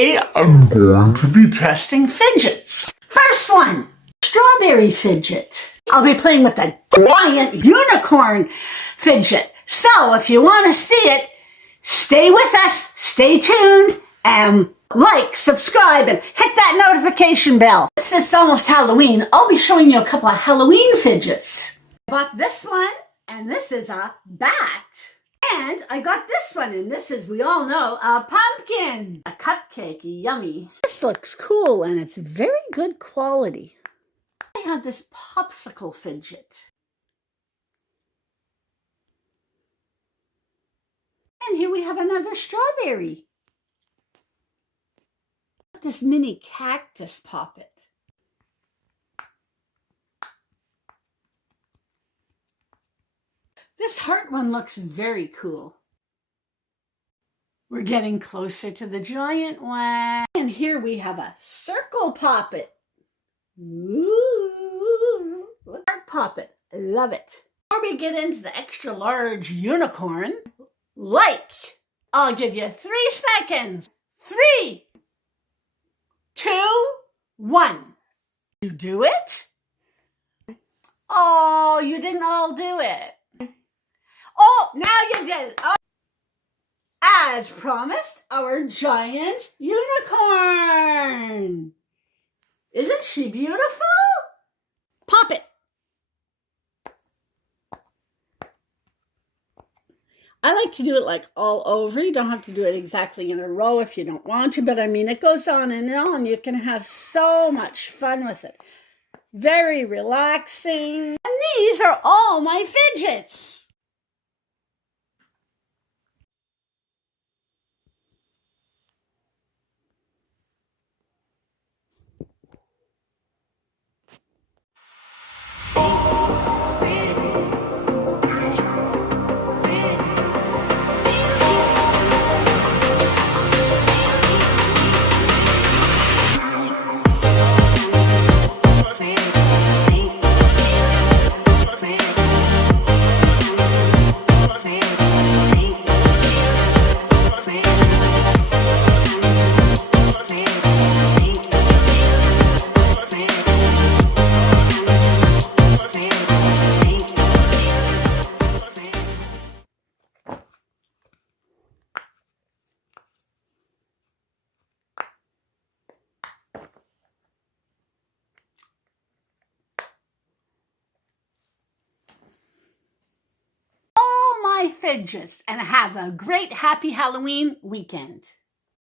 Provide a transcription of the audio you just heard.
Today, I'm going to be testing fidgets. First one, strawberry fidget. I'll be playing with the giant unicorn fidget. So if you want to see it, stay with us, stay tuned, and like, subscribe, and hit that notification bell. Since it's almost Halloween, I'll be showing you a couple of Halloween fidgets. I bought this one, and this is a bat. And I got this one, and this is, we all know, a pumpkin. A cupcake, yummy. This looks cool, and it's very good quality. I have this popsicle fidget. And here we have another strawberry. This mini cactus poppet. This heart one looks very cool. We're getting closer to the giant one. And here we have a circle poppet. Ooh, heart poppet. Love it. Before we get into the extra large unicorn, I'll give you 3 seconds. 3, 2, 1. You do it? Oh, you didn't all do it. Oh, now you did it. Oh. As promised, our giant unicorn. Isn't she beautiful? Pop it. I like to do it like all over. You don't have to do it exactly in a row if you don't want to, but I mean, it goes on and on. You can have so much fun with it. Very relaxing. And these are all my fidgets. Fidgets, and have a great happy Halloween weekend.